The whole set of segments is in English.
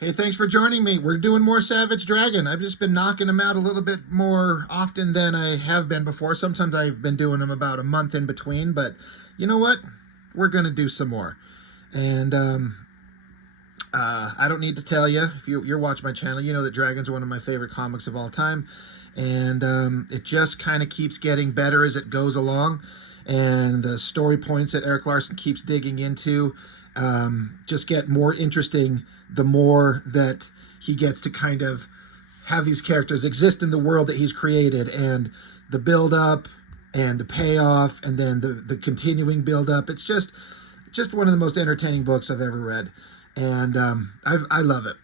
Hey, thanks for joining me. We're doing more Savage Dragon. I've just been knocking them out a little bit more often than I have been before. Sometimes I've been doing them about a month in between, but you know what? We're going to do some more. And I don't need to tell you, if you're watching my channel, you know that Dragon's one of my favorite comics of all time. And it just kind of keeps getting better as it goes along. And the story points that Eric Larson keeps digging into just get more interesting the more that he gets to kind of have these characters exist in the world that he's created, and the build up and the payoff and then the continuing build up. It's just one of the most entertaining books I've ever read, and I love it.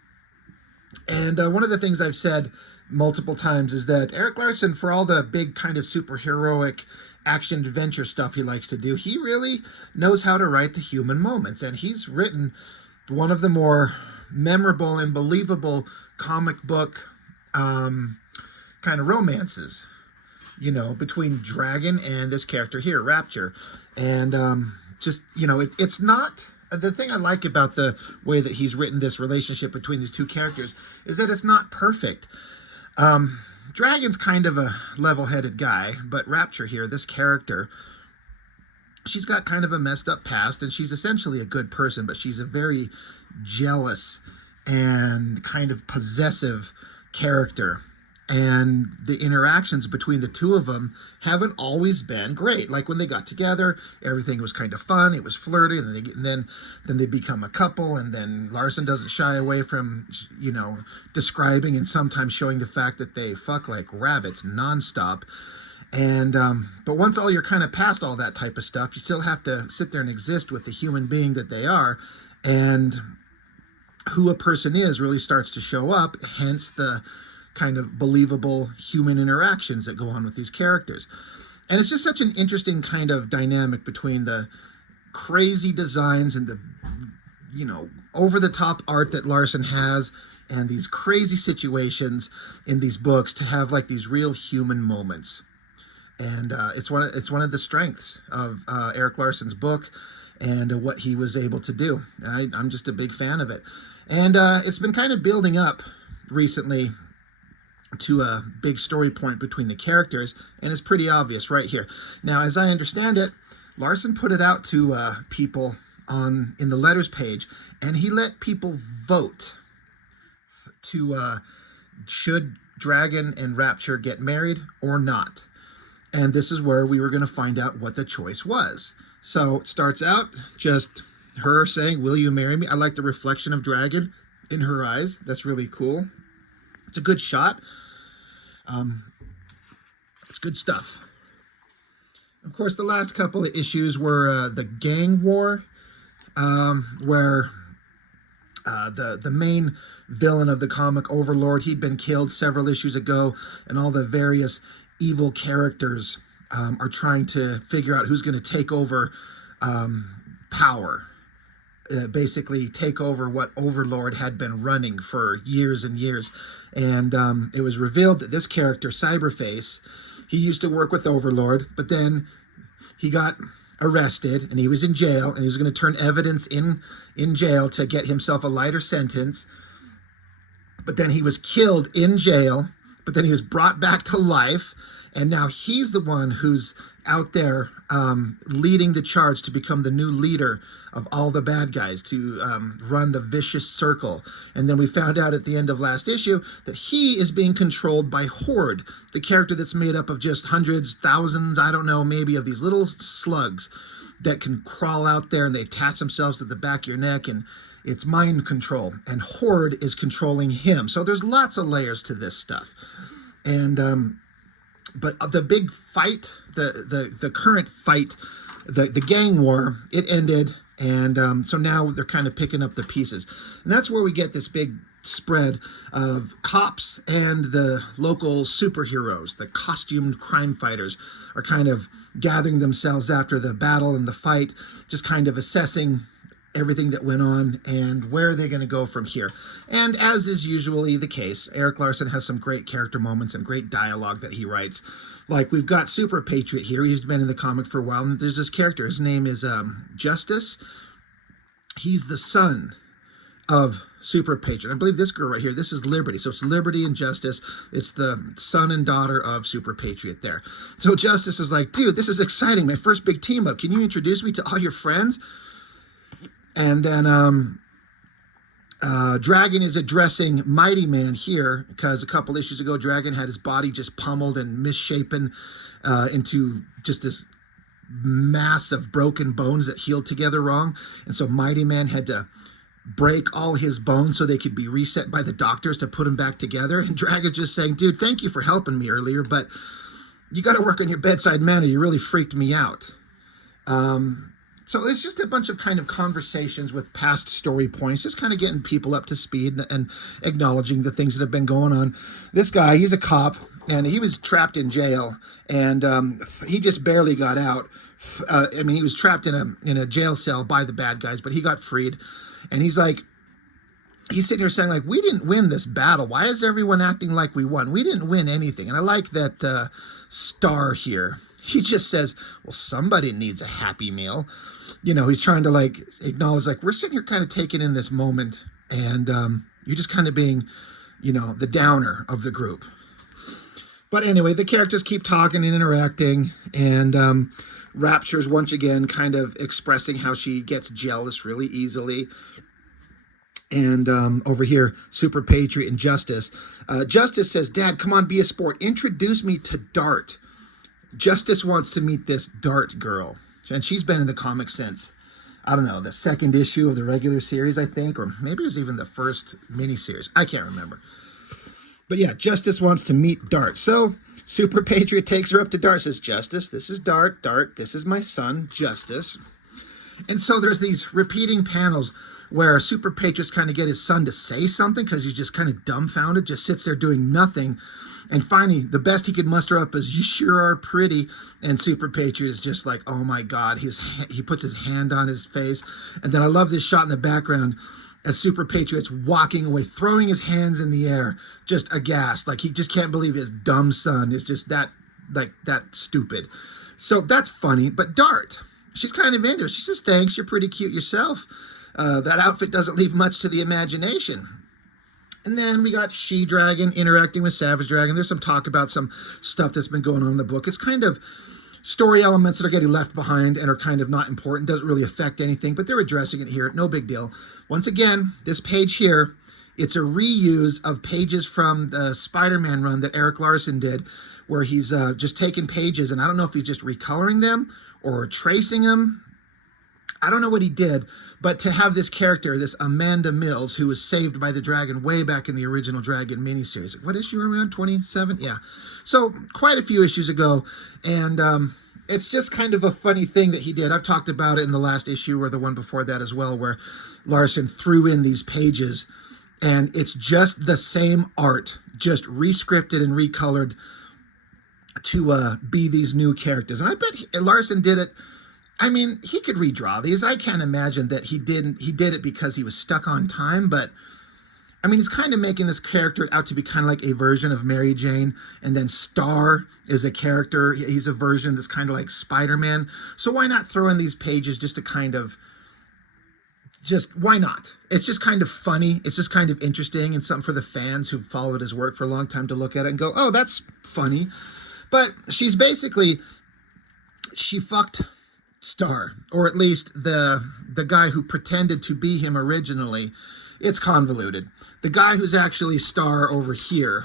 And one of the things I've said multiple times is that Eric Larson, for all the big kind of superheroic action adventure stuff he likes to do, he really knows how to write the human moments. And he's written one of the more memorable and believable comic book kind of romances, you know, between Dragon and this character here, Rapture. And just, you know, it's not... The thing I like about the way that he's written this relationship between these two characters is that it's not perfect. Dragon's kind of a level-headed guy, but Rapture here, this character, she's got kind of a messed up past, and she's essentially a good person, but she's a very jealous and kind of possessive character. And the interactions between the two of them haven't always been great. Like when they got together, everything was kind of fun. It was flirty, and then they become a couple. And then Larson doesn't shy away from, you know, describing and sometimes showing the fact that they fuck like rabbits nonstop. And but once you're kind of past all that type of stuff, you still have to sit there and exist with the human being that they are, and who a person is really starts to show up. Hence the kind of believable human interactions that go on with these characters. And it's just such an interesting kind of dynamic between the crazy designs and the, you know, over-the-top art that Larson has and these crazy situations in these books to have like these real human moments. And it's one of the strengths of Eric Larson's book and what he was able to do. I'm just a big fan of it. And it's been kind of building up recently to a big story point between the characters, and it's pretty obvious right here. Now, as I understand it, Larson put it out to people in the letters page, and he let people vote to should Dragon and Rapture get married or not. And this is where we were going to find out what the choice was. So it starts out just her saying, "Will you marry me?" I like the reflection of Dragon in her eyes. That's really cool. It's a good shot. It's good stuff. Of course, the last couple of issues were the gang war, where the main villain of the comic, Overlord, he'd been killed several issues ago, and all the various evil characters are trying to figure out who's going to take over power. Basically take over what Overlord had been running for years and years. And it was revealed that this character, Cyberface, he used to work with Overlord, but then he got arrested and he was in jail, and he was going to turn evidence in jail to get himself a lighter sentence. But then he was killed in jail, but then he was brought back to life, and now he's the one who's out there leading the charge to become the new leader of all the bad guys, to run the vicious circle. And then we found out at the end of last issue that he is being controlled by Horde, the character that's made up of just hundreds, thousands, I don't know, maybe, of these little slugs that can crawl out there, and they attach themselves to the back of your neck, and it's mind control. And Horde is controlling him. So there's lots of layers to this stuff. And but the big fight, the current fight, the gang war, it ended, and so now they're kind of picking up the pieces. And that's where we get this big spread of cops and the local superheroes. The costumed crime fighters are kind of gathering themselves after the battle and the fight, just kind of assessing everything that went on and where are they going to go from here. And as is usually the case, Eric Larson has some great character moments and great dialogue that he writes. Like, we've got Super Patriot here. He's been in the comic for a while, and there's this character. His name is Justice. He's the son of Super Patriot. I believe this girl right here, this is Liberty. So it's Liberty and Justice. It's the son and daughter of Super Patriot there. So Justice is like, dude, this is exciting. My first big team up. Can you introduce me to all your friends? And then Dragon is addressing Mighty Man here because a couple issues ago, Dragon had his body just pummeled and misshapen into just this mass of broken bones that healed together wrong. And so Mighty Man had to break all his bones so they could be reset by the doctors to put him back together. And Dragon's just saying, dude, thank you for helping me earlier, but you got to work on your bedside manner. You really freaked me out. So it's just a bunch of kind of conversations with past story points, just kind of getting people up to speed and acknowledging the things that have been going on. This guy, he's a cop, and he was trapped in jail, and he just barely got out. I mean, he was trapped in a jail cell by the bad guys, but he got freed. And he's like, he's sitting here saying, like, we didn't win this battle. Why is everyone acting like we won? We didn't win anything. And I like that Star here. He just says, well, somebody needs a Happy Meal. You know, he's trying to, like, acknowledge, like, we're sitting here kind of taking in this moment, and you're just kind of being, you know, the downer of the group. But anyway, the characters keep talking and interacting, and Rapture's once again kind of expressing how she gets jealous really easily. And over here, Super Patriot and Justice. Justice says, Dad, come on, be a sport. Introduce me to Dart. Justice wants to meet this Dart girl. And she's been in the comics since, I don't know, the second issue of the regular series, I think. Or maybe it was even the first miniseries. I can't remember. But yeah, Justice wants to meet Dart. So Super Patriot takes her up to Dart, says, Justice, this is Dart. Dart, this is my son, Justice. And so there's these repeating panels where Super Patriot's kind of get his son to say something because he's just kind of dumbfounded, just sits there doing nothing. And finally, the best he could muster up is, you sure are pretty. And Super Patriot is just like, oh my God. He puts his hand on his face. And then I love this shot in the background as Super Patriot's walking away, throwing his hands in the air, just aghast. Like he just can't believe his dumb son is just that stupid. So that's funny. But Dart, she's kind of into it. She says, thanks, you're pretty cute yourself. That outfit doesn't leave much to the imagination. And then we got She-Dragon interacting with Savage Dragon. There's some talk about some stuff that's been going on in the book. It's kind of story elements that are getting left behind and are kind of not important. Doesn't really affect anything, but they're addressing it here. No big deal. Once again, this page here, it's a reuse of pages from the Spider-Man run that Eric Larson did, where he's just taking pages, and I don't know if he's just recoloring them or tracing them. I don't know what he did, but to have this character, this Amanda Mills, who was saved by the dragon way back in the original Dragon miniseries. What issue are we on? 27? Yeah. So quite a few issues ago, and it's just kind of a funny thing that he did. I've talked about it in the last issue or the one before that as well, where Larson threw in these pages, and it's just the same art, just rescripted and recolored to be these new characters. And I bet Larson did it. I mean, he could redraw these. I can't imagine that he didn't. He did it because he was stuck on time, but I mean, he's kind of making this character out to be kind of like a version of Mary Jane, and then Star is a character. He's a version that's kind of like Spider-Man. So why not throw in these pages just to kind of, why not? It's just kind of funny. It's just kind of interesting and something for the fans who've followed his work for a long time to look at it and go, oh, that's funny. But she's basically, she fucked Star, or at least the guy who pretended to be him originally. It's convoluted. The guy who's actually Star over here,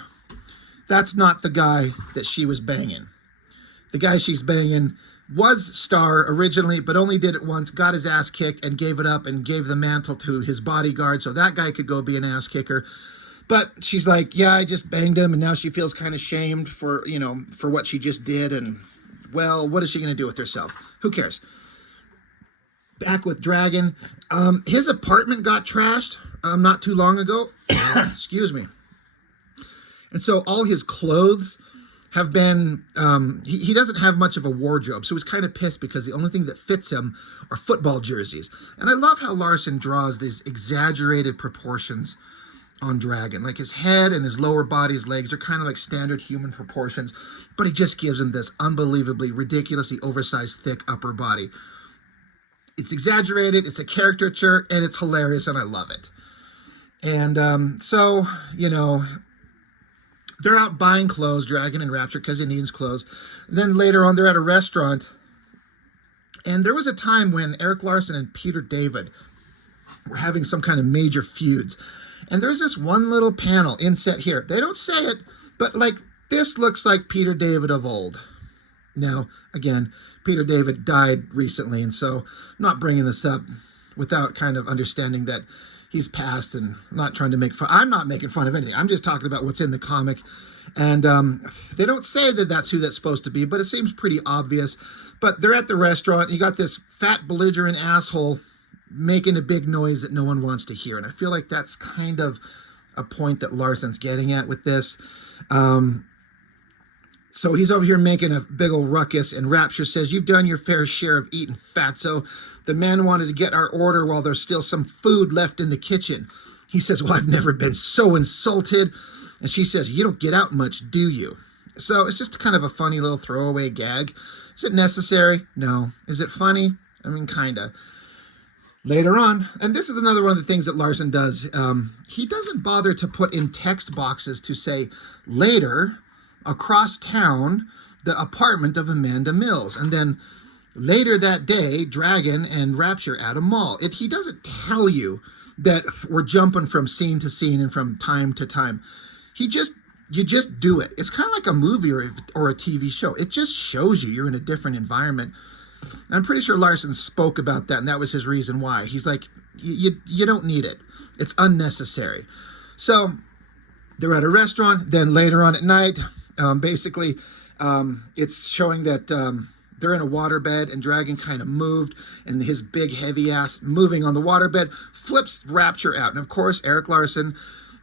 that's not the guy that she was banging. The guy she's banging was Star originally, but only did it once, got his ass kicked, and gave it up and gave the mantle to his bodyguard so that guy could go be an ass kicker. But she's like, yeah, I just banged him, and now she feels kind of shamed for, you know, for what she just did, and well, what is she going to do with herself? Who cares? Back with Dragon. His apartment got trashed not too long ago. Excuse me. And so all his clothes have been, he doesn't have much of a wardrobe, so he's kind of pissed because the only thing that fits him are football jerseys. And I love how Larson draws these exaggerated proportions on Dragon. Like his head and his lower body, his legs are kind of like standard human proportions, but he just gives him this unbelievably, ridiculously oversized, thick upper body. It's exaggerated, it's a caricature, and it's hilarious, and I love it. And so, you know, they're out buying clothes, Dragon and Rapture, because he needs clothes. Then later on, they're at a restaurant. And there was a time when Eric Larson and Peter David were having some kind of major feuds. And there's this one little panel inset here. They don't say it, but like this looks like Peter David of old. Now, again, Peter David died recently, and so I'm not bringing this up without kind of understanding that he's passed and not trying to make fun. I'm not making fun of anything. I'm just talking about what's in the comic. And they don't say that that's who that's supposed to be, but it seems pretty obvious. But they're at the restaurant. You got this fat, belligerent asshole making a big noise that no one wants to hear. And I feel like that's kind of a point that Larson's getting at with this. So he's over here making a big old ruckus, and Rapture says, "You've done your fair share of eating, fatso. The man wanted to get our order while there's still some food left in the kitchen." He says, "Well, I've never been so insulted." And she says, "You don't get out much, do you?" So it's just kind of a funny little throwaway gag. Is it necessary? No. Is it funny? I mean, kinda. Later on, and this is another one of the things that Larson does, he doesn't bother to put in text boxes to say, "Later, across town, the apartment of Amanda Mills." And then later that day, Dragon and Rapture at a mall. He doesn't tell you that we're jumping from scene to scene and from time to time. You just do it. It's kind of like a movie or a TV show. It just shows you're in a different environment. I'm pretty sure Larson spoke about that, and that was his reason why. He's like, you don't need it. It's unnecessary. So they're at a restaurant. Then later on at night, basically, it's showing that they're in a waterbed, and Dragon kind of moved, and his big heavy ass moving on the waterbed flips Rapture out. And of course, Eric Larson,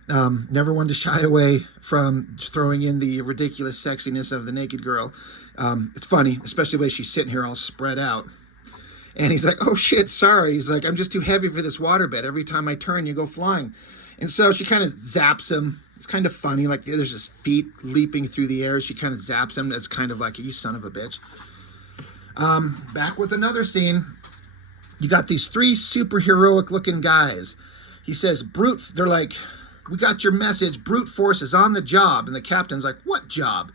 never one to shy away from throwing in the ridiculous sexiness of the naked girl. It's funny, especially the way she's sitting here all spread out. And he's like, "Oh shit, sorry." He's like, "I'm just too heavy for this waterbed. Every time I turn, you go flying." And so she kind of zaps him. It's kind of funny, like there's just feet leaping through the air. She kind of zaps him. It's kind of like, "You son of a bitch." Back with another scene. You got these three superheroic looking guys. He says, they're like, "We got your message. Brute force is on the job." And the captain's like, "What job?"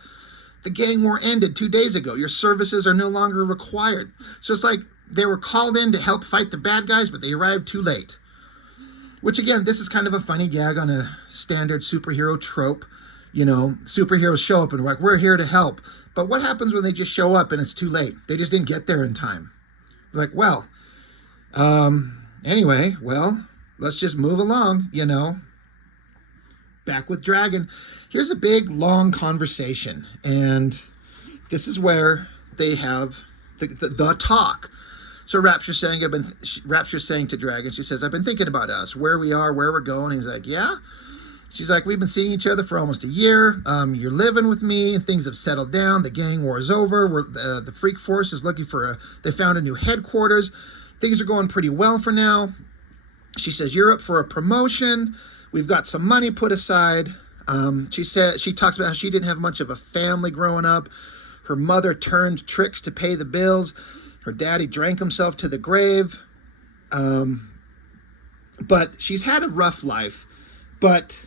"The gang war ended 2 days ago. Your services are no longer required." So it's like they were called in to help fight the bad guys, but they arrived too late. Which, again, this is kind of a funny gag on a standard superhero trope. You know, superheroes show up and we're like, "We're here to help." But what happens when they just show up and it's too late? They just didn't get there in time. They're like, "Well, anyway, well, let's just move along, you know." Back with Dragon. Here's a big, long conversation. And this is where they have the talk. So Rapture's saying to Dragon, she says, "I've been thinking about us, where we are, where we're going." He's like, "Yeah?" She's like, "We've been seeing each other for almost a year. You're living with me. Things have settled down. The gang war is over. The Freak Force is looking they found a new headquarters. Things are going pretty well for now." She says, "You're up for a promotion. We've got some money put aside." She talks about how she didn't have much of a family growing up. Her mother turned tricks to pay the bills. Her daddy drank himself to the grave. But she's had a rough life. But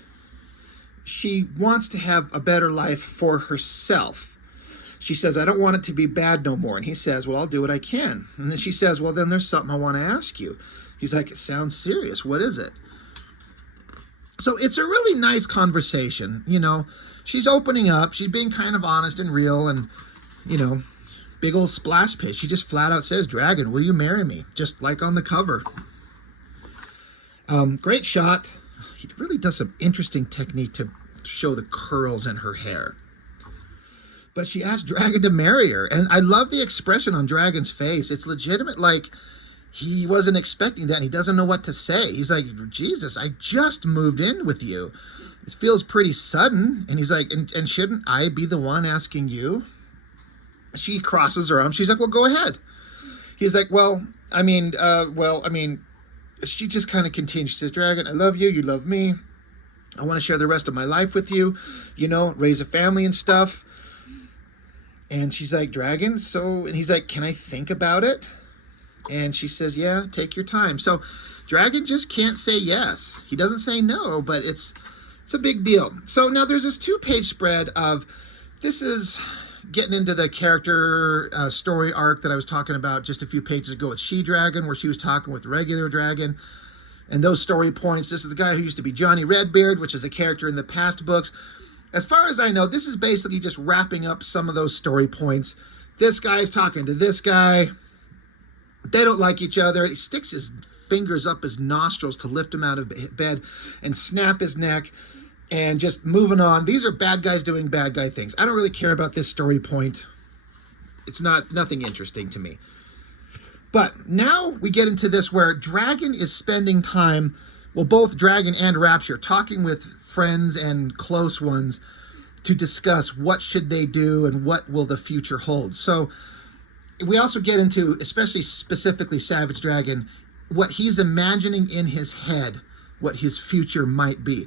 she wants to have a better life for herself. She says, "I don't want it to be bad no more." And he says, "Well, I'll do what I can." And then she says, "Well, then there's something I want to ask you." He's like, "It sounds serious. What is it?" So it's a really nice conversation. You know, she's opening up. She's being kind of honest and real, and, you know, big old splash page. She just flat out says, "Dragon, will you marry me?" Just like on the cover. Great shot. He really does some interesting technique to show the curls in her hair. But she asked Dragon to marry her. And I love the expression on Dragon's face. It's legitimate, like he wasn't expecting that, and he doesn't know what to say. He's like, "Jesus, I just moved in with you. It feels pretty sudden." And he's like, and shouldn't I be the one asking you?" She crosses her arms. She's like, "Well, go ahead." He's like, well, I mean, she just kind of continues. She says, "Dragon, I love you. You love me. I want to share the rest of my life with you, you know, raise a family and stuff." And she's like, "Dragon, so," and he's like, "Can I think about it?" And she says, yeah, take your time. So Dragon just can't say yes. He doesn't say no, but it's a big deal. So now there's this 2-page spread of, this is getting into the character story arc that I was talking about just a few pages ago with She-Dragon, where she was talking with regular Dragon. And those story points, this is the guy who used to be Johnny Redbeard, which is a character in the past books. As far as I know, this is basically just wrapping up some of those story points. This guy's talking to this guy. They don't like each other. He sticks his fingers up his nostrils to lift him out of bed and snap his neck, and just moving on. These are bad guys doing bad guy things. I don't really care about this story point. It's nothing interesting to me. But now we get into this where Dragon is spending time, well, both Dragon and Rapture, talking with friends and close ones to discuss what should they do and what will the future hold. So we also get into, especially specifically Savage Dragon, what he's imagining in his head, what his future might be.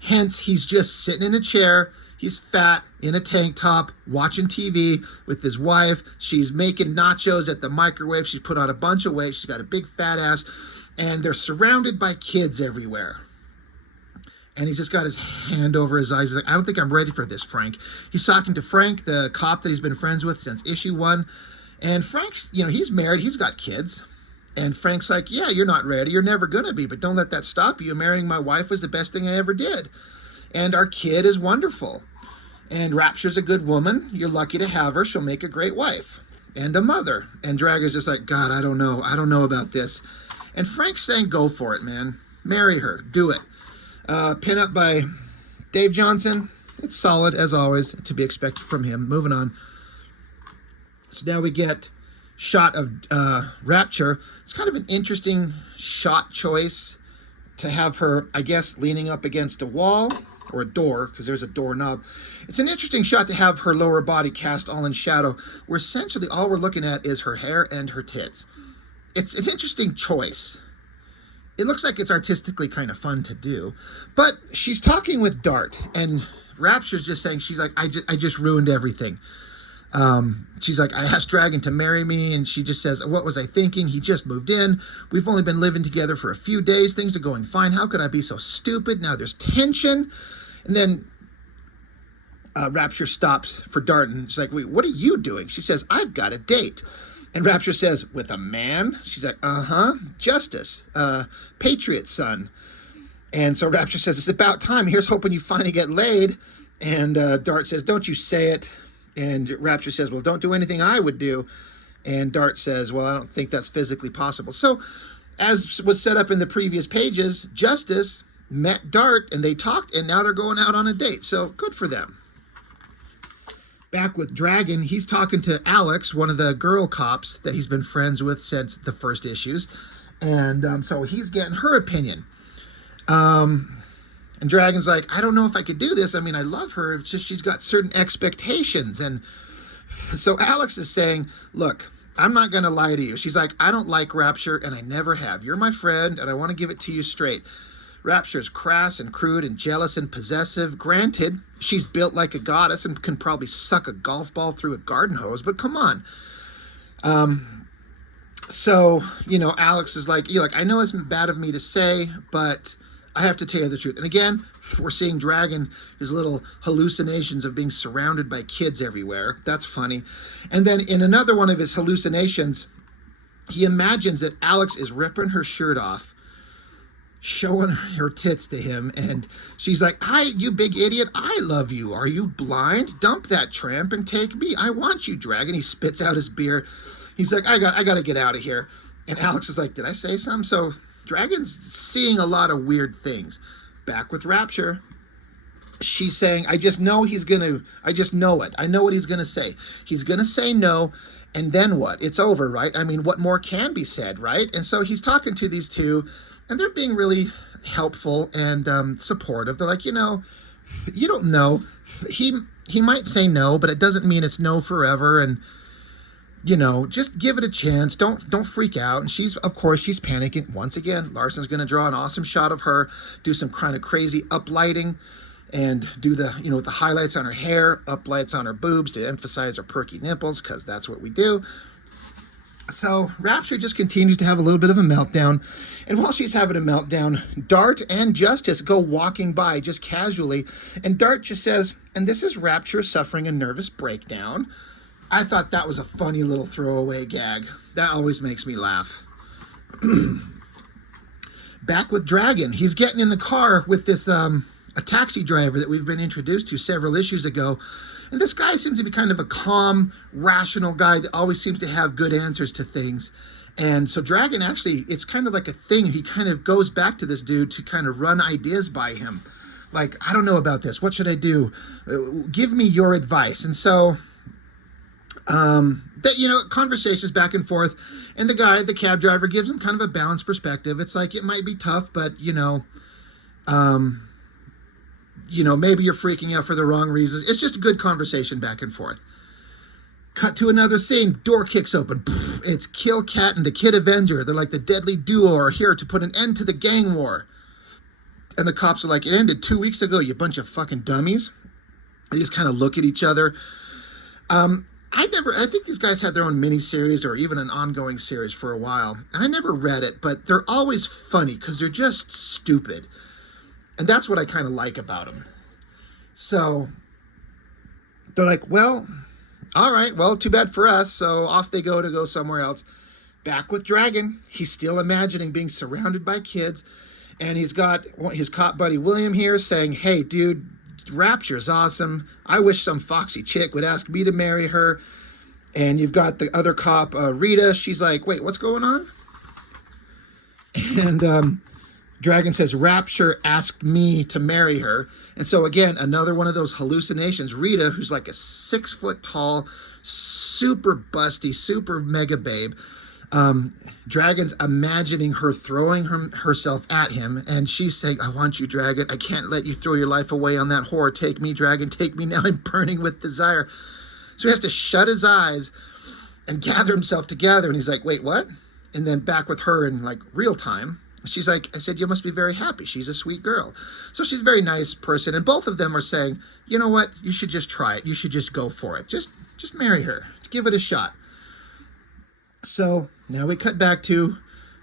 Hence, he's just sitting in a chair. He's fat, in a tank top, watching TV with his wife. She's making nachos at the microwave. She's put on a bunch of weight. She's got a big fat ass. And they're surrounded by kids everywhere. And he's just got his hand over his eyes. He's like, I don't think I'm ready for this, Frank. He's talking to Frank, the cop that he's been friends with since issue 1. And Frank's, he's married. He's got kids. And Frank's like, yeah, you're not ready. You're never going to be. But don't let that stop you. Marrying my wife was the best thing I ever did. And our kid is wonderful. And Rapture's a good woman. You're lucky to have her. She'll make a great wife and a mother. And Dragon's just like, God, I don't know. I don't know about this. And Frank's saying, go for it, man. Marry her. Do it. Pin up by Dave Johnson. It's solid, as always, to be expected from him. Moving on. So now we get shot of Rapture. It's kind of an interesting shot choice to have her, I guess, leaning up against a wall or a door, because there's a doorknob. It's an interesting shot to have her lower body cast all in shadow, where essentially all we're looking at is her hair and her tits. It's an interesting choice. It looks like it's artistically kind of fun to do. But she's talking with Dart, and Rapture's just saying, she's like, I just ruined everything. She's like, I asked Dragon to marry me, and she just says, what was I thinking? He just moved in. We've only been living together for a few days. Things are going fine. How could I be so stupid? Now there's tension. And then Rapture stops for Dart, and she's like, wait, what are you doing? She says, I've got a date. And Rapture says, with a man? She's like, uh-huh, Justice, Patriot's son. And so Rapture says, it's about time. Here's hoping you finally get laid. And Dart says, don't you say it. And Rapture says, well, don't do anything I would do. And Dart says, well, I don't think that's physically possible. So, as was set up in the previous pages, Justice met Dart, and they talked, and now they're going out on a date. So, good for them. Back with Dragon, he's talking to Alex, one of the girl cops that he's been friends with since the first issues. And so he's getting her opinion. And Dragon's like, I don't know if I could do this. I mean, I love her. It's just she's got certain expectations. And so Alex is saying, look, I'm not going to lie to you. She's like, I don't like Rapture, and I never have. You're my friend, and I want to give it to you straight. Rapture's crass and crude and jealous and possessive. Granted, she's built like a goddess and can probably suck a golf ball through a garden hose, but come on. So, Alex is like, I know it's bad of me to say, but I have to tell you the truth. And again, we're seeing Dragon, his little hallucinations of being surrounded by kids everywhere. That's funny. And then in another one of his hallucinations, he imagines that Alex is ripping her shirt off, showing her tits to him, and she's like, hi, you big idiot, I love you. Are you blind? Dump that tramp and take me. I want you, Dragon. He spits out his beer. He's like, I got to get out of here. And Alex is like, did I say something? So Dragon's seeing a lot of weird things. Back with Rapture, she's saying, I just know it. I know what he's going to say. He's going to say no, and then what? It's over, right? I mean, what more can be said, right? And so he's talking to these two, and they're being really helpful and supportive. They're like, you don't know. He might say no, but it doesn't mean it's no forever, and just give it a chance. Don't freak out. And she's panicking. Once again, Larson's going to draw an awesome shot of her, do some kind of crazy uplighting, and do the, with the highlights on her hair, uplights on her boobs to emphasize her perky nipples, because that's what we do. So Rapture just continues to have a little bit of a meltdown. And while she's having a meltdown, Dart and Justice go walking by just casually. And Dart just says, and this is Rapture suffering a nervous breakdown. I thought that was a funny little throwaway gag. That always makes me laugh. Back with Dragon. He's getting in the car with this a taxi driver that we've been introduced to several issues ago. And this guy seems to be kind of a calm, rational guy that always seems to have good answers to things. And so Dragon actually, it's kind of like a thing. He kind of goes back to this dude to kind of run ideas by him. Like, I don't know about this. What should I do? Give me your advice. And so, conversations back and forth. And the cab driver, gives him kind of a balanced perspective. It's like, it might be tough, but, maybe you're freaking out for the wrong reasons. It's just a good conversation back and forth. Cut to another scene. Door kicks open. It's Kill Cat and the Kid Avenger. They're like the deadly duo are here to put an end to the gang war. And the cops are like, it ended 2 weeks ago, you bunch of fucking dummies. They just kind of look at each other. I think these guys had their own mini-series or even an ongoing series for a while. And I never read it, but they're always funny because they're just stupid. And that's what I kind of like about them. So they're like, well, all right, well, too bad for us. So off they go somewhere else. Back with Dragon. He's still imagining being surrounded by kids. And he's got his cop buddy William here saying, hey, dude, Rapture's awesome. I wish some foxy chick would ask me to marry her. And you've got the other cop, Rita. She's like, wait, what's going on? And Dragon says, Rapture asked me to marry her. And so again, another one of those hallucinations. Rita, who's like a 6 foot tall, super busty, super mega babe. Dragon's imagining her throwing herself at him. And she's saying, I want you, Dragon. I can't let you throw your life away on that whore. Take me, Dragon. Take me now. I'm burning with desire. So he has to shut his eyes and gather himself together. And he's like, wait, what? And then back with her in like real time. She's like, I said, you must be very happy. She's a sweet girl. So she's a very nice person. And both of them are saying, you know what? You should just try it. You should just go for it. Just marry her. Give it a shot. So now we cut back to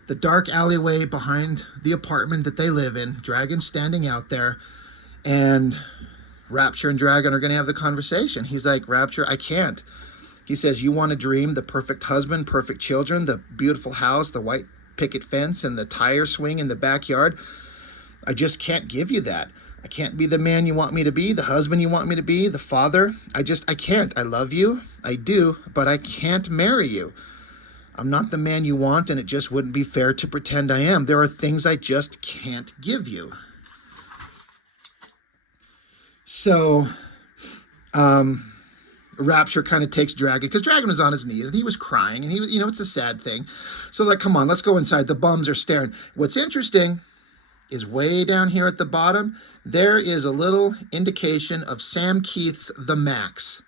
the dark alleyway behind the apartment that they live in. Dragon standing out there. And Rapture and Dragon are going to have the conversation. He's like, Rapture, I can't. He says, you want to dream the perfect husband, perfect children, the beautiful house, the white picket fence and the tire swing in the backyard. I just can't give you that. I can't be the man you want me to be, the husband you want me to be, the father. I can't. I love you. I do, but I can't marry you. I'm not the man you want, and it just wouldn't be fair to pretend I am. There are things I just can't give you. So, Rapture kind of takes Dragon, because Dragon was on his knees and he was crying, and he, it's a sad thing. So like, come on, let's go inside. The bums are staring. What's interesting is way down here at the bottom, there is a little indication of Sam Keith's The Max.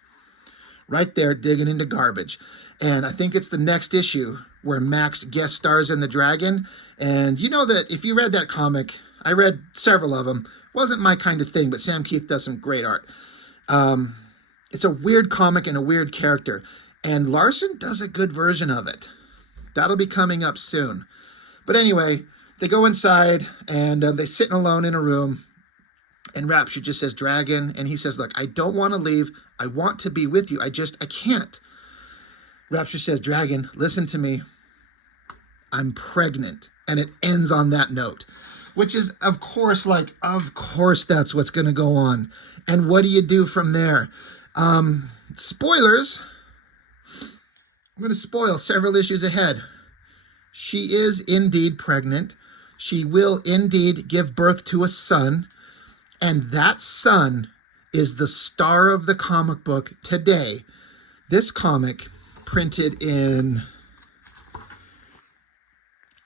Right there, digging into garbage. And I think it's the next issue where Max guest stars in the Dragon. And you know that if you read that comic, I read several of them, wasn't my kind of thing, but Sam Keith does some great art. It's a weird comic and a weird character. And Larson does a good version of it. That'll be coming up soon. But anyway, they go inside and they sit alone in a room. And Rapture just says, Dragon. And he says, look, I don't want to leave. I want to be with you. I can't. Rapture says, Dragon, listen to me. I'm pregnant. And it ends on that note. Which is, of course, that's what's going to go on. And what do you do from there? Spoilers. I'm going to spoil several issues ahead. She is indeed pregnant. She will indeed give birth to a son. And that son is the star of the comic book today. This comic, printed in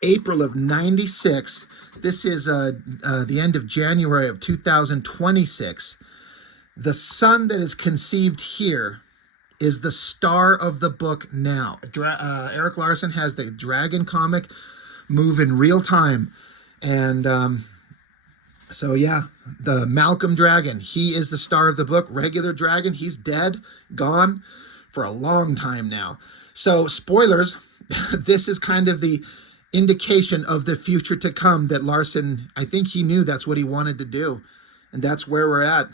April of '96. This is the end of January of 2026. The son that is conceived here is the star of the book now. Eric Larson has the Dragon comic move in real time. And so, yeah, the Malcolm Dragon, he is the star of the book. Regular Dragon, he's dead, gone for a long time now. So, spoilers, this is kind of the indication of the future to come that Larson, I think he knew that's what he wanted to do. And that's where we're at.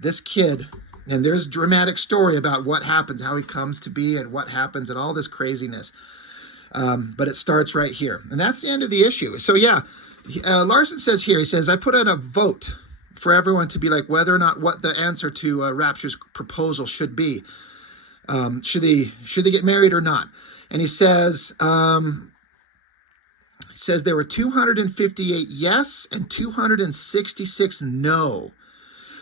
This kid, and there's a dramatic story about what happens, how he comes to be and what happens and all this craziness. But it starts right here. And that's the end of the issue. So yeah, Larson says here, he says, I put in a vote for everyone to be like whether or not what the answer to Rapture's proposal should be. Should they get married or not? And he says there were 258 yes and 266 no.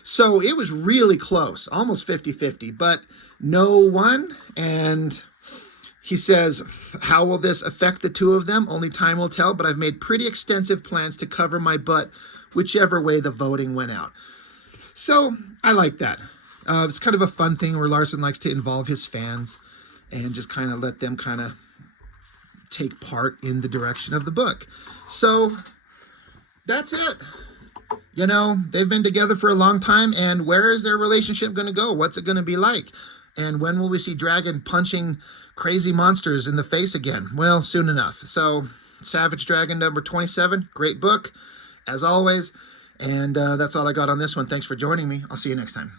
So it was really close, almost 50-50, but no won. And he says, how will this affect the two of them? Only time will tell, but I've made pretty extensive plans to cover my butt whichever way the voting went out. So I like that. It's kind of a fun thing where Larson likes to involve his fans and just kind of let them kind of take part in the direction of the book. So that's it. You know, they've been together for a long time, and where is their relationship going to go? What's it going to be like? And when will we see Dragon punching crazy monsters in the face again? Well, soon enough. So Savage Dragon number 27, great book, as always. And that's all I got on this one. Thanks for joining me. I'll see you next time.